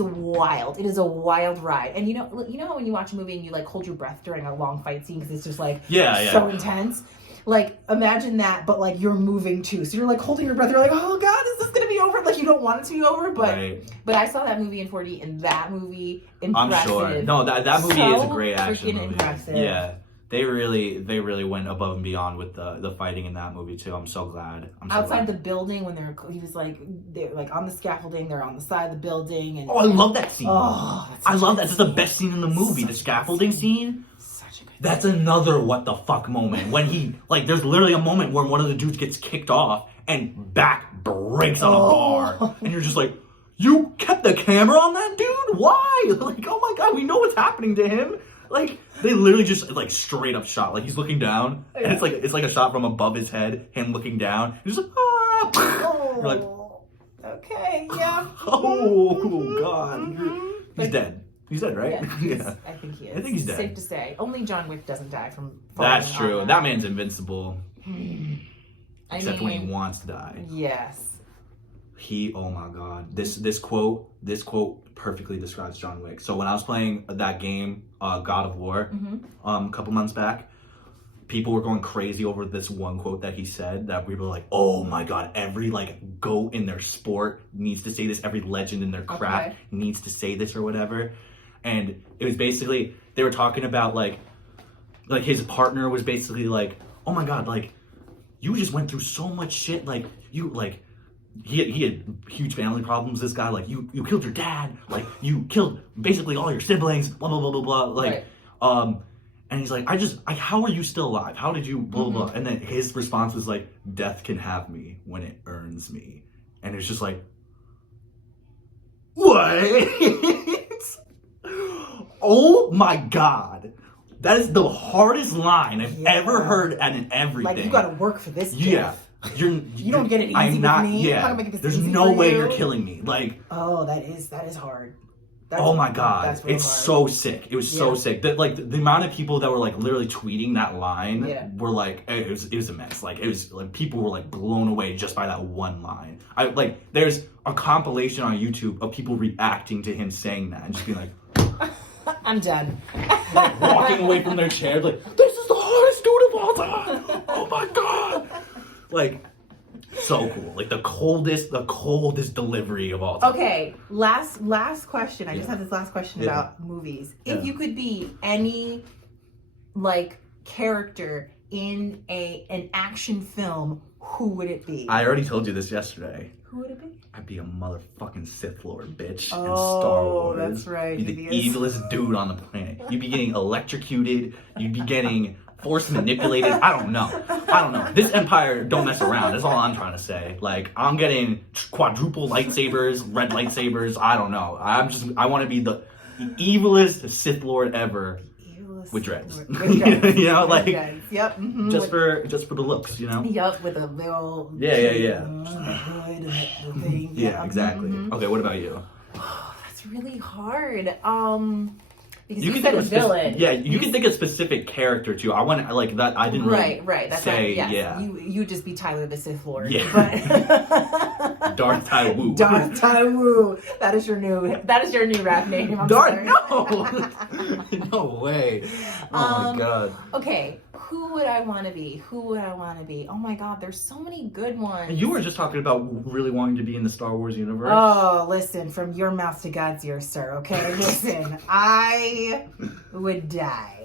wild. It is a wild ride. And you know how when you watch a movie and you like hold your breath during a long fight scene because it's just like so intense? Like imagine that, but like you're moving too. So you're like holding your breath. You're like, oh God, is this gonna be over? Like you don't want it to be over, but I saw that movie in 4D, and that movie impressive. I'm sure. No, that movie is a great action movie. Impressive. Yeah. They really went above and beyond with the fighting in that movie too. I'm so glad. Outside the building when they're on the scaffolding, they're on the side of the building, and I love that scene. I love that. It's the best scene in the movie. The scaffolding scene. That's another what the fuck moment. When he, like, there's literally a moment where one of the dudes gets kicked off and back breaks on a bar. And you're just like, you kept the camera on that dude? Why? Like, oh my God, we know what's happening to him. Like, they literally just, like, straight up shot. Like, he's looking down, and it's like a shot from above his head, him looking down. He's just like, ah! You're like, okay, yeah. Oh, God. He's dead. He's dead, right? Yeah, I think he is. I think he's dead. Safe to say. Only John Wick doesn't die from falling. That's true. That man's invincible. Except when he wants to die. Yes. Oh my God. This quote perfectly describes John Wick. So when I was playing that game, God of War, a couple months back, people were going crazy over this one quote that he said that we were like, oh my God, every like GOAT in their sport needs to say this. Every legend in their craft needs to say this or whatever. And it was basically, they were talking about like his partner was basically like, oh my God, like you just went through so much shit. Like you, like he had huge family problems. This guy, like you killed your dad. Like you killed basically all your siblings, blah, blah, blah, blah, blah. Like, and he's like, how are you still alive? How did you blah, blah, blah. And then his response was like, death can have me when it earns me. And it's just like, what? Oh my God. That is the hardest line I've ever heard in everything. Like, you gotta work for this. Yeah. You don't get it easy with me. Yeah. There's no way you're killing me. Like, oh, that is hard. Oh my god, That's real it's hard. so sick. It was so Yeah. sick. That like the amount of people that were like literally tweeting that line Yeah. were like it was immense. Like it was like people were like blown away just by that one line. I like there's a compilation on YouTube of people reacting to him saying that and just being like I'm done. like walking away from their chair like this is the hardest dude of all time. Oh my god. Like so cool. Like the coldest delivery of all time. Okay, last question. I just Yeah. have this last question Yeah. about movies. Yeah. If you could be any like character in an action film, who would it be? I already told you this yesterday. Who would it be? I'd be a motherfucking Sith Lord, bitch, in Oh, Star Wars. that's right. You'd be He the is. evilest dude on the planet. You'd be getting electrocuted. You'd be getting force manipulated. I don't know. This Empire don't mess around. That's all I'm trying to say. Like, I'm getting quadruple lightsabers, red lightsabers. I don't know. I want to be the evilest Sith Lord ever. With dreads. With dreads. You know, like, With dreads. Yep. Mm-hmm. just for the looks, you know? Yup, with a little Yeah. the hood and the thing. Yeah, exactly. Mhm. Okay, what about you? That's really hard. Because You you can said think a of villain. Yeah, you can think of specific character too. I want like that. I didn't really Right. That's say right. Yes. yeah. You just be Tyler the Sith Lord. Yeah. But Darth Tai Wu. Darth Tai Wu. That is your new rap name. I'm Darth. sorry. No. No way. Oh my god. Okay, who would I want to be? Oh my god, there's so many good ones. You were just talking about really wanting to be in the Star Wars universe. Oh, listen, from your mouth to God's ears, sir. Okay, listen, I would die.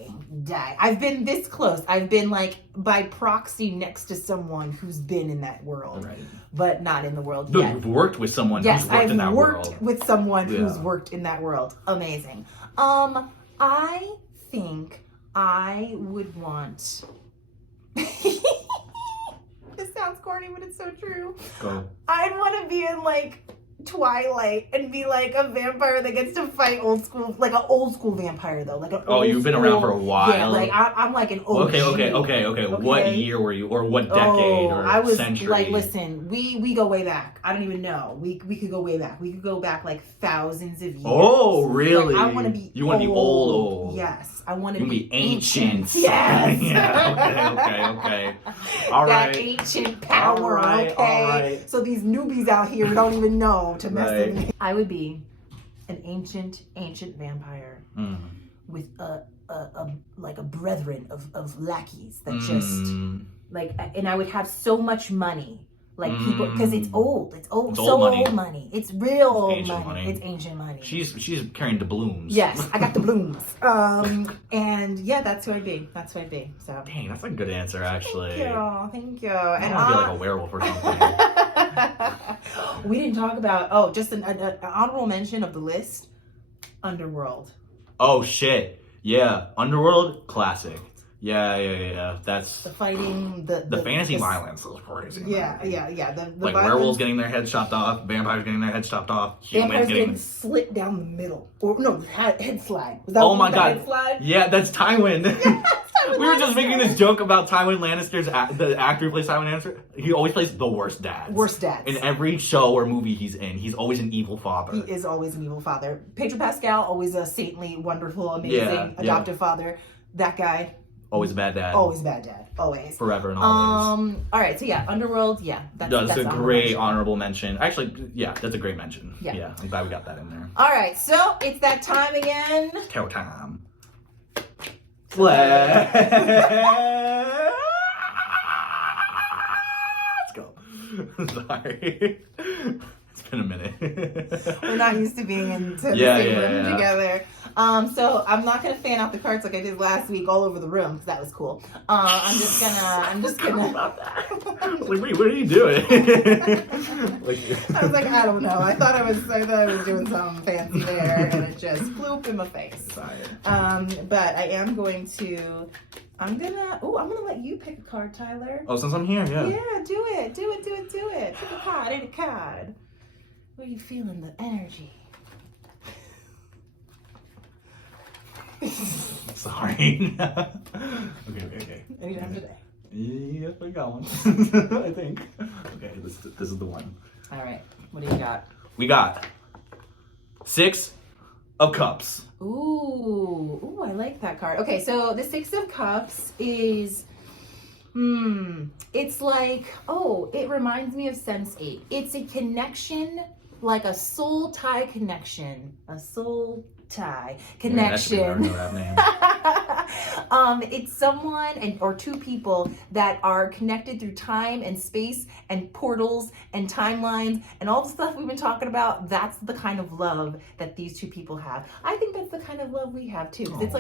I've been this close. I've been like by proxy next to someone who's been in that world, Right. but not in the world Dude, yet. you've worked with someone Yes, who's worked I've in that worked world. with someone who's Yeah. worked in that world. Amazing. I think I would want. This sounds corny, but it's so true. Go. I'd want to be in like Twilight and be like a vampire that gets to fight old school, like an old school vampire though, like an Oh, old you've been school- around for a while. Yeah, like I'm like an OG. Okay. What year were you, or what decade, or I was century? like, listen, we go way back. I don't even know. We could go way back. We could go back like thousands of years. Oh, really? Like, I want to be. You want to be old. Yes, I want to You be be ancient. Yes. Yeah. Okay. All that right. ancient power. All right, Okay. all right. So these newbies out here don't even know to mess Right. with me. I would be an ancient vampire Mm. with a like a brethren of lackeys that just Mm. like, and I would have so much money. Like people, because it's old. It's old. It's so old money. old money. It's real old ancient money. money. It's ancient money. She's carrying doubloons. Yes, I got the blooms. And yeah, that's who I'd be. So. Dang, that's a good answer, actually. Thank you. I And want to be like a werewolf or something. we didn't talk about just an honorable mention of the list. Underworld. Oh shit! Yeah, Underworld classic. Yeah. That's The fighting, the fantasy violence is crazy. Yeah. The Like violence, werewolves getting their heads chopped off, vampires getting their heads chopped off, humans vampires getting. getting slit down the middle, or no, head slide. Was that Oh my the god! Head slide? Yeah, that's Tywin. We were just making this joke about Tywin Lannister's the actor who plays Tywin Lannister. He always plays the worst dad. Worst dads. In every show or movie he's in, he's always an evil father. He is always an evil father. Pedro Pascal, always a saintly, wonderful, amazing Yeah. adoptive father. That guy, Always a bad dad. always bad dad. Always. Forever and always. All right. So yeah, Underworld. Yeah, That's that's a honorable great mention. honorable mention. Actually, yeah, that's a great mention. Yeah. I'm glad we got that in there. All right. So it's that time again. Carol time. Let's go. Sorry. It's been a minute. We're not used to being in the same Yeah, room yeah. together. So I'm not gonna fan out the cards like I did last week all over the room because that was cool. I'm just gonna. About that. Like, wait, what are you doing? Like, I was like, I don't know. I thought I was doing something fancy there, and it just flew up in my face. Sorry. But I am going to. I'm gonna let you pick a card, Tyler. Oh, since I'm here, yeah. Yeah, do it. Pick a card. Any card. Where are you feeling the energy? Sorry. Okay. Anytime today. Yep, I got one. I think. Okay, this is the one. All right. What do you got? We got 6 of Cups. Ooh, I like that card. Okay, so the Six of Cups is, it's like, it reminds me of Sense8. It's a connection, like a soul tie connection. A soul tie connection. Yeah, that should be our name. It's someone or two people that are connected through time and space and portals and timelines and all the stuff we've been talking about. That's the kind of love that these two people have. I think that's the kind of love we have too. 'Cause it's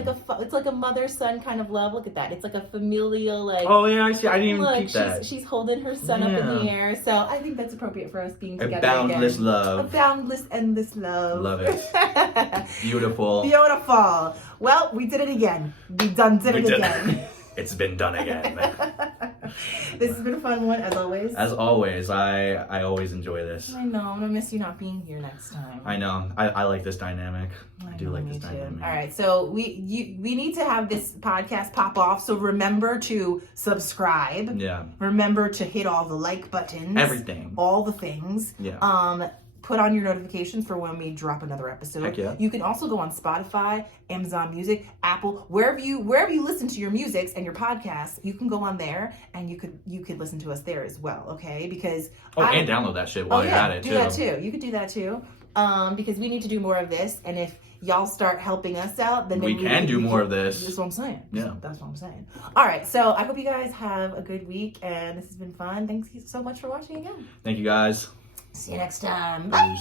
like a mother-son kind of love. Look at that. It's like a familial, like. Oh yeah, I see. I didn't even peek that. She's holding her son up in the air. So I think that's appropriate for us being together. A boundless again. love. A boundless, endless love. Love it. Beautiful. Beautiful. Well, we did it again. We did it again. It's been done again. This has been a fun one, as always. As always, I always enjoy this. I know. I'm gonna miss you not being here next time. I know. I like this dynamic. I do like this dynamic. All right. So we need to have this podcast pop off. So remember to subscribe. Yeah. Remember to hit all the like buttons. Everything. All the things. Yeah. Put on your notifications for when we drop another episode. Heck yeah. You can also go on Spotify, Amazon Music, Apple, wherever you listen to your musics and your podcasts. You can go on there and you could listen to us there as well. Okay, because and download that shit while you're at it do too. that too. You could do that too. Because we need to do more of this, and if y'all start helping us out, then we can do more of this. That's what I'm saying. Yeah, that's what I'm saying. All right, so I hope you guys have a good week, and this has been fun. Thanks so much for watching again. Thank you guys. See you next time. Bye.